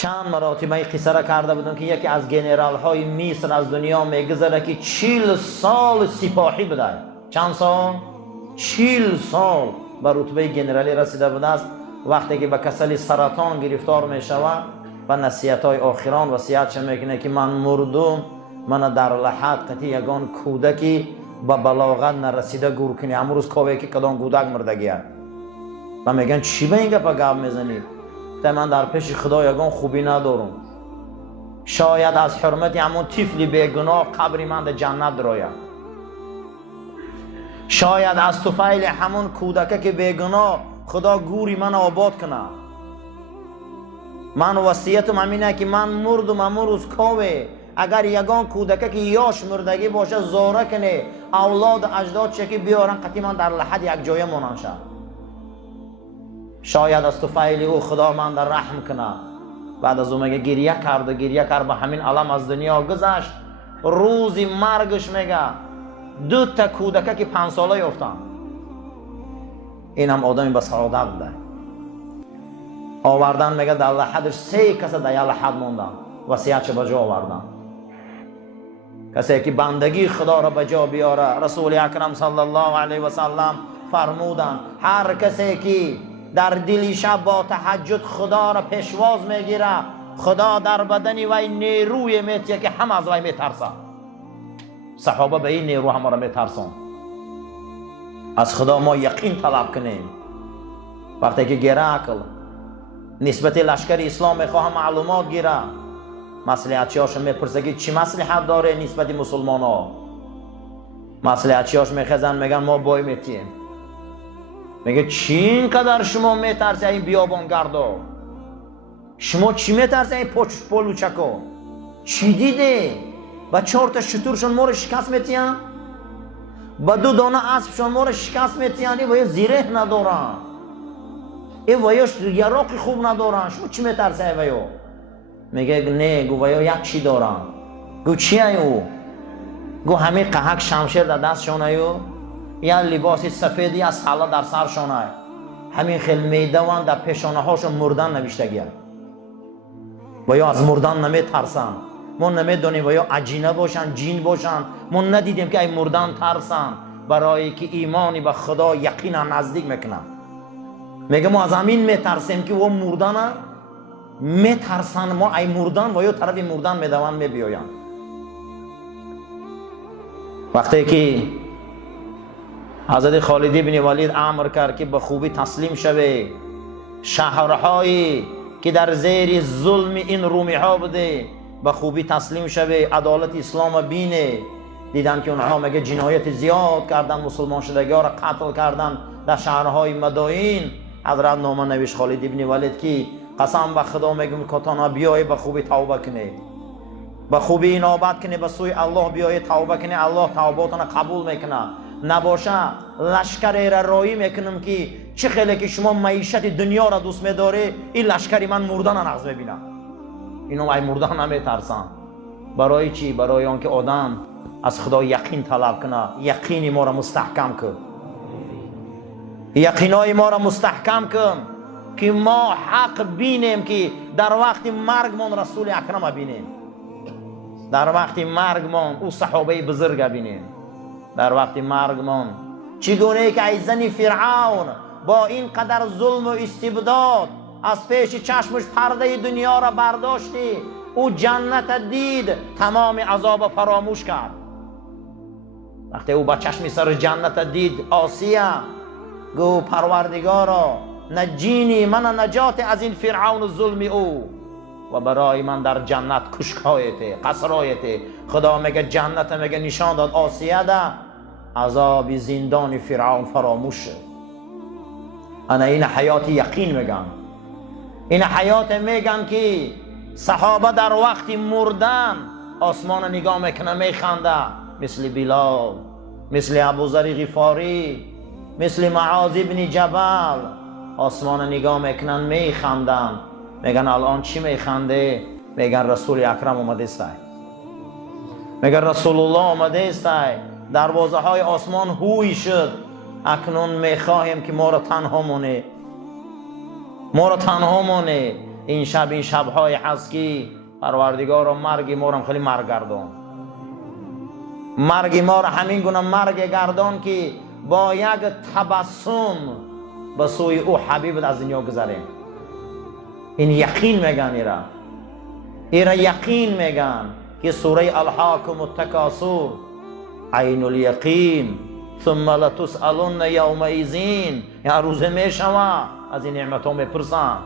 چند مراتب این قصه را کرده بودم که یکی از گنرال های مصر از دنیا میگذره که 40 سال سپاهی بوده. چند سال؟ 40 سال به رتبه گنرالی رسیده بوده است. وقتی که به کسل سرطان گرفتار میشود و نصیحت های آخران وصیت میکنه که من مردم، من در لحد قطعی یگان کودکی به بلاغت نرسیده گور کنی. امروز کوه که کدام کودک مردگی و میگن چی به این گپ میزنید؟ من در پیش خدا یگان خوبی ندارم. شاید از حرمت همون طفل بیگناه قبر من در جنت دراید. شاید از طفیل همون کودکه که بیگناه خدا گوری من آباد کنه. من وصیتم همینه که من مردم امروز کوه اگر یگان کودکه که یاش مردگی باشه زاره کنه اولاد اجداد چکی بیارن قطعی من در لحد یک جایه مانند شد. شاید از طفیل او خدا من در رحم کنه. بعد از اون میگه گریه کرد به همین علم از دنیا گذشت. روزی مرگش میگه 2 تا کودکه که 5 ساله افتن. این هم آدمی به سعادت بوده. آوردن میگه در لحدش 3 کس در یک لحد موندن. وصیتش به جا آوردن. کسی که بندگی خدا را به جا بیاره. رسول اکرم صلی الله علیه و سلم فرمودن هر کسی که در دل شب با تهجد خدا را پیشواز میگیره خدا در بدنی وی نیروی میتیه که هم از وی میترسه. صحابه به این نیرو همه را میترسن. از خدا ما یقین طلب کنیم. وقتی که گیره عقل نسبت لشکر اسلام میخواه معلومات گیره مصلحتچیاش میپرسه که چی مصلحت داره نسبت مسلمان ها. مصلحتچیاش میخزن میگن ما بای میتیم. میگه چی اینقدر شما میترسه این بیابان گردا؟ شما چی میترسه این پلوچکا؟ چی دیده؟ با 4 تا شتورشون ما رو شکست میتین؟ با 2 دانه اسبشون ما رو شکست میتین؟ این ویا زیره ندارن. این ویا یراقی خوب ندارن. شما چی میترسه این ویا؟ میگه نه گو ویا یک چی دارن. گو چی ایو؟ گو همین قهک شمشیر در دستشون ایو؟ یا لباس سفیدی از سالا در سرشون های. همین خیل میدوان در پیشانه هاشون مردن نوشته گیر. و یا از مردن نمی ترسن. ما نمیدونیم و یا عجینه باشن جین باشن. ما ندیدیم که ای مردن ترسن. برای که ایمانی به خدا یقینا نزدیک میکنن. میگه ما از همین میترسیم که و مردن میترسن. ما ای مردن و یا طرف مردن میدوان میبیاین. وقتی که حضرت خالد بن ولید امر کرد که به خوبی تسلیم شوه شهرهایی که در زیر ظلم این رومی ها بوده به خوبی تسلیم شوه عدالت اسلام بینه. دیدن که اونها مگه جنایت زیاد کردن مسلمان شدگی ها را قتل کردن در شهرهای مدائن. حضرت نامه نوشت خالد بن ولید که قسم به خدا میگم کتانا بیای به خوبی توبه کنه به خوبی انابت کنه به سوی الله بیای توبه کنه. الله توباتنا قبول میکنه. نباشه لشکری را رایی میکنم که چه خیلی که شما معیشت دنیا را دوست میداره این لشکری من مردن نغز میبینم. اینو ای مردن نمیترسن. برای چی؟ برای آنکه آدم از خدا یقین طلب کنه. یقینی ما را مستحکم کن. یقینای ما را مستحکم کن که ما حق بینیم که در وقت مرگمون رسول اکرم بینیم. در وقت مرگمون او صحابه بزرگ بینیم. در وقت مرگمون چگونه که ای زن فرعون با این قدر ظلم و استبداد از پیش چشمش پرده دنیا را برداشتی او جنت دید تمام عذاب فراموش کرد. وقتی او با چشم سر جنت دید آسیه گو پروردگارا نجینی من نجات از این فرعون ظلم او و برای من در جنت کشکایته قصرایته. خدا میگه جنت میگه نشان داد آسیه ده عذاب زندان فرعون فراموش شد. انا این حیات یقین میگم. این حیات میگن که صحابه در وقت مردن آسمان نگاه میکنه میخنده مثل بلال مثل ابوذر غفاری مثل معاذ بن جبل آسمان نگاه میکنن میخندن. میگن الان چی میخنده؟ میگن رسول اکرم اومده است. میگن رسول الله اومده است. دروازه های آسمان هوی شد. اکنون میخواهیم که ما را تنها مونه. ما را تنها مونه. این شبهای هست که پروردگار مرگ ما رو خیلی مرگ گردان، مرگ ما رو همین گونه مرگ گردان که با یک تبسم به سوی او حبیب از دنیا گذریم. این یقین میگن، ایرا یقین میگن که سوره الحاکم التکاثر عین الیقین ثم لتسألن یومئذ، یا روزه میشوه از این نعمت ها میپرسن.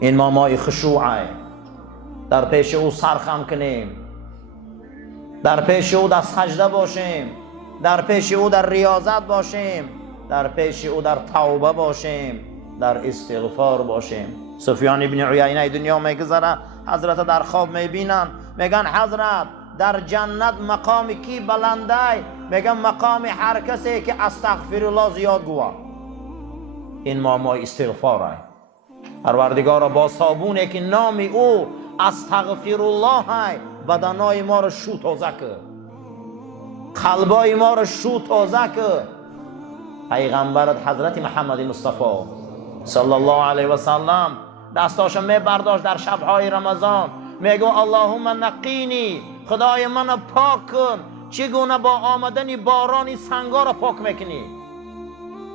این مامای خشوعه، در پیش او سرخم کنیم، در پیش او در سجده باشیم، در پیش او در ریاضت باشیم، در پیش او در توبه باشیم، در استغفار باشیم. سفیان ابن عیینه دنیا میگذره، حضرت در خواب میبینن، میگن حضرت در جنت مقامی کی بلنده؟ میگن مقام هر کسی که استغفر الله زیاد گوه. این مامای استغفاره. پروردگار با صابونه که نام او استغفر الله های بدنای ما رو شو تازه که، قلبای ما رو شو تازه که. پیغمبرت حضرت محمد مصطفی صلی الله علیه و سلم دستاشو میبرداشت در شبهای رمضان، میگو اللهم نقینی، خدای من پاک کن. چگونه با آمدن باران سنگا رو پاک میکنی؟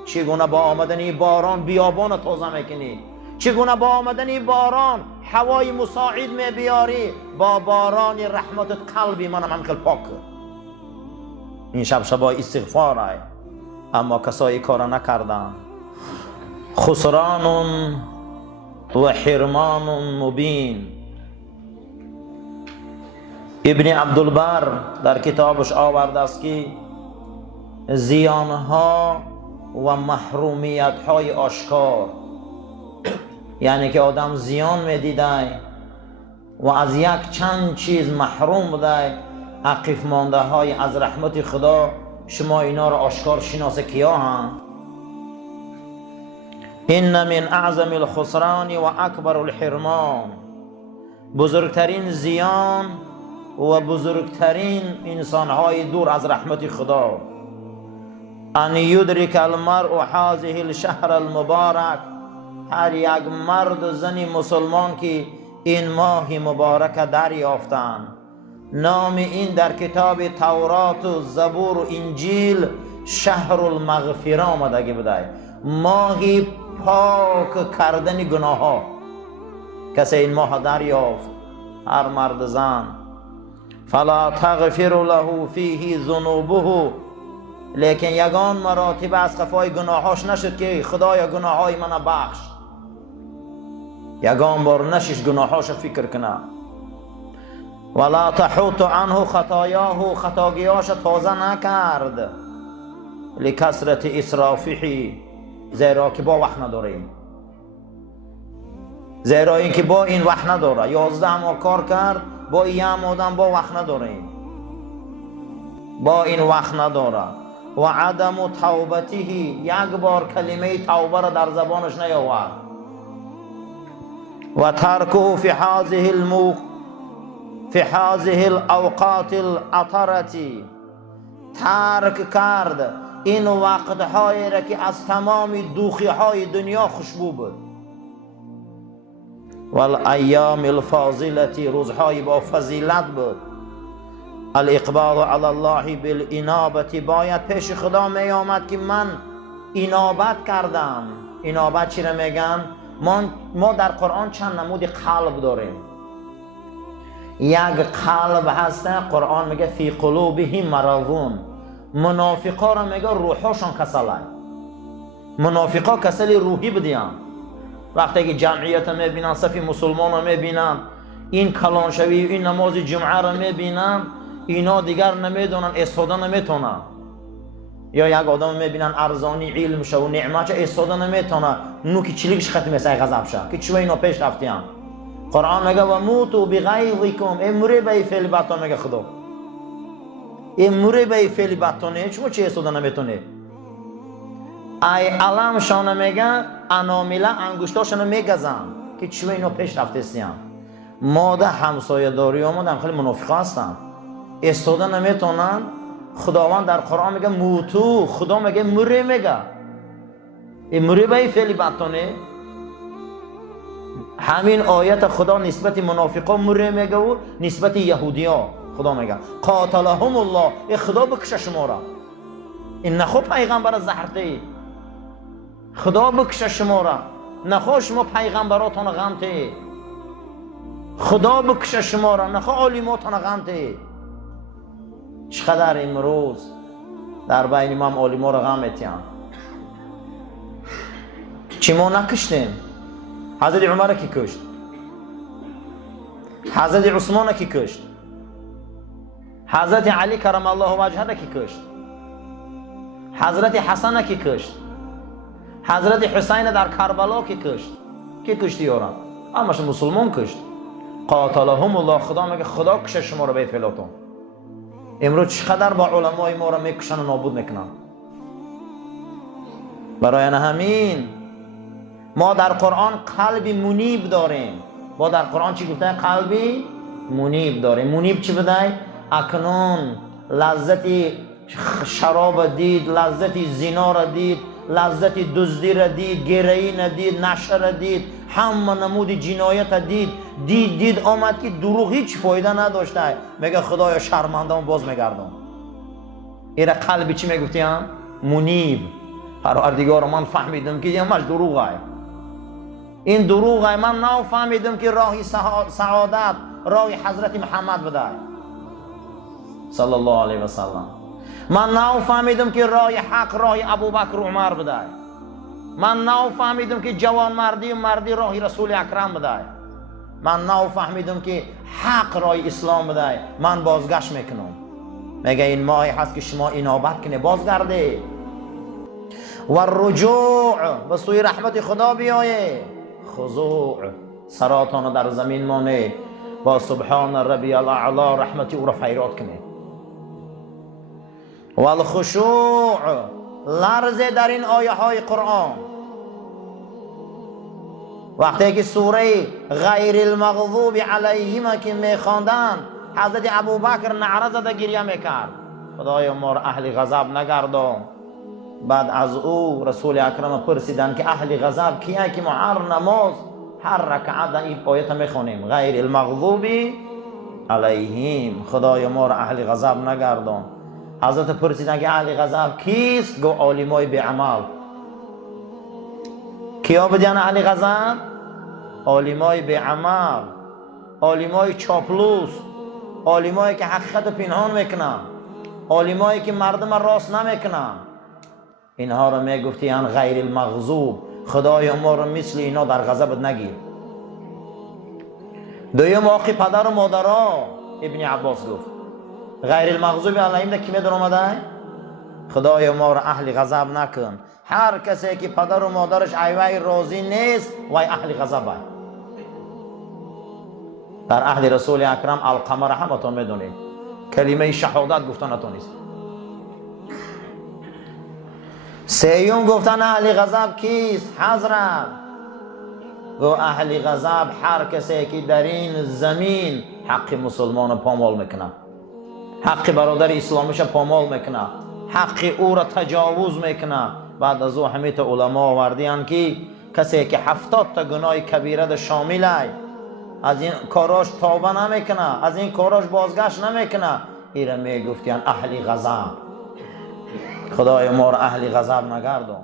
چگونه با آمدن باران بیابان تازه میکنی؟ چگونه با آمدن باران هوای مساعد میبیاری؟ با باران رحمتت قلبی منم هم خیلی پاک کن. این شبای استغفار های. اما کسایی کار نکردن، خسران و حرمان مبین. ابن عبدالبر در کتابش آورده است که زیانها و محرومیتهای آشکار، یعنی که آدم زیان میدیده و از یک چند چیز محروم بوده، عقیف مانده های از رحمت خدا، شما اینا را آشکار شناسه کیا هم؟ این من اعظم الخسران و اکبر الحرمان، بزرگترین زیان و بزرگترین انسانهای دور از رحمت خدا. ان یدرک المرء هذه الشهر المبارک، هر یک مرد و زنی مسلمان که این ماه مبارک دریافتند. نام این در کتاب تورات و زبور و انجیل شهر المغفره آمدگی بوده، ماهی پاک کردن گناه ها. کسی این ماه دریافت، هر مرد زن، فلا تغفر له فیه ذنوبه، لیکن یگان مراتب از خفای گناهاش نشد که خدایا گناهای من بخش. یگان بار نشش گناهاش فکر کنه. ولا تحوط عنه خطایاه، خطاگیاش تازه نکرد. لکثرت اسرافه، زیرا که با وقت نداره، زیرا این که با این وقت نداره. 11 ماه کار کرد، با این آدم با وقت نداره، با این وقت نداره. و عدم توبته، یک بار کلمه توبه را در زبانش نیاورد. و ترکه فی هذه الاوقات العطرتی، ترک کرد این وقتهایی را که از تمام دوخی های دنیا خوشبو بود. والایام الفاضلتی، روزهای با فضیلت بود. الاقبال علی الله بالانابه، باید پیش خدا می آمد که من انابت کردم. انابت چی را میگن؟ ما در قرآن چند نمود قلب داریم. یک قلب هسته، قرآن میگه فی قلوبهم مرضون. منافقا را میگه روحشان کسله. منافقا کسل روحی بدیان. وقتی که جمعیت میبینن، صف مسلمان را میبینن، این کلان شوی این نماز جمعه را میبینن، اینا دیگر نمیدونن، استفاده نمیتونن. یا یک آدم میبینن ارزانی علم شو و نعمت استفاده نمیتونه، نوکی چلیکش ختم سای غضب شه که چوی اینا پیش رفتیان. قرآن میگه و موتو بغیظکم، امری به فعل بدتون. میگه خدا امری به فعل بدتونه، شما چی استفاده نمیتونه؟ ای علم شانه میگه انامیله انگشتاشونو میگزن که چوی اینا پیش رفتیان. ماده همسایه داری هم خیلی منافق هستن، استفاده نمیتونن. خداوند در قرآن میگه موتو، خدا میگه مری، میگه این مری به فعل بدتونه. همین آیت خدا نسبت منافقان مره میگه و نسبت یهودی ها خدا میگه قاتلهم الله، ای خدا بکشه شما را. این نخو پیغمبر زهرته، خدا بکشه شما را، نخو شما پیغمبراتون غمته، خدا بکشه شما را، نخو عالماتون غمته. چقدر امروز در بین ما عالما را غم میتیم. چی ما نکشتیم؟ حضرت عمر کی کشت؟ حضرت عثمان کی کشت؟ حضرت علی کرم الله وجهه کی کشت؟ حضرت حسن کی کشت؟ حضرت حسین در کربلا کی کشت؟ کی کشتی یارم؟ همش مسلمان کشت. قاتلهم الله، خدا میگه خدا کشه شما رو به فلاتون. امروز چقدر با علمای ما رو میکشن و نابود میکنن. برای همین ما در قرآن قلبی منیب داریم. ما در قرآن چی گفته؟ قلبی منیب داریم. منیب چی بده؟ اکنون لذتی شراب دید، لذتی زنا را دید، لذتی دزدی را دید، گرایی را دید، نشه را دید، همه نمود جنایت را دید آمد که دروغ هیچ فایده نداشته. میگه خدایا شرمندم باز میگردم. ایره قلبی چی میگفتیم؟ منیب. پروردگار من فهمیدم که همش دروغه. این دروغه. من نو فهمیدم که راه سعادت راه حضرت محمد بده صلی الله علیه و سلم. من نو فهمیدم که راه حق راه ابوبکر و عمر بده. من نو فهمیدم که جوان مردی راه رسول اکرم بده. من نو فهمیدم که حق راه اسلام بده. من بازگشت میکنم. میگه این ماهی هست که شما انابت کنه، بازگرده و رجوع به سوی رحمت خدا بیایه. خضوع، سراتان در زمین مانه، با سبحان ربی الاعلا رحمتی او را فیراد کنه. و الخشوع، لرزه در این آیه های قرآن. وقتی که سوره غیر المغضوب علیهم که میخواندن، حضرت ابوبکر نعره زده گریه میکرد، خدایا ما را اهل غضب نگردان. بعد از او رسول اکرم پرسیدن که اهل غضب کیه که ما هر نماز هر رکعت این آیت میخونیم غیر المغضوب علیهم، خدایا ما را اهل غضب نگردان. حضرت پرسیدن که اهل غضب کیست؟ گو عالمای به عمل. کیا بدین اهل غضب؟ عالمای به عمل، عالمای چاپلوس، عالمایی که حقیقت پنهان میکنن، عالمایی که مردم راست نمیکنن. اینها رو میگفتی ان غیر المغضوب، خدای ما رو مثل اینا در غضبت نگیر. دویم آقی پدر و مادرها، ابن عباس گفت غیر المغضوب علیهم ده کی میدون آمده؟ خدای ما رو اهل غضب نکن. هر کسی که پدر و مادرش ایوای راضی نیست وای اهل غضبه. در عهد رسول اکرم القمر همتون میدونید کلمه شهادت گفتن نتونست. سیوم گفتن اهل غضب کیست؟ حضرت گو اهل غضب هر کسی که در این زمین حق مسلمان پامال میکنه، حق برادر اسلامیش پامال میکنه، حق او را تجاوز میکنه. بعد از او همه تا علما آوردین که کسی که 70 تا گناه کبیره شامله، از این کاراش توبه نمیکنه، از این کاراش بازگشت نمیکنه، ایره میگفتین اهل غضب. خدای ما را اهل غضب نگردان.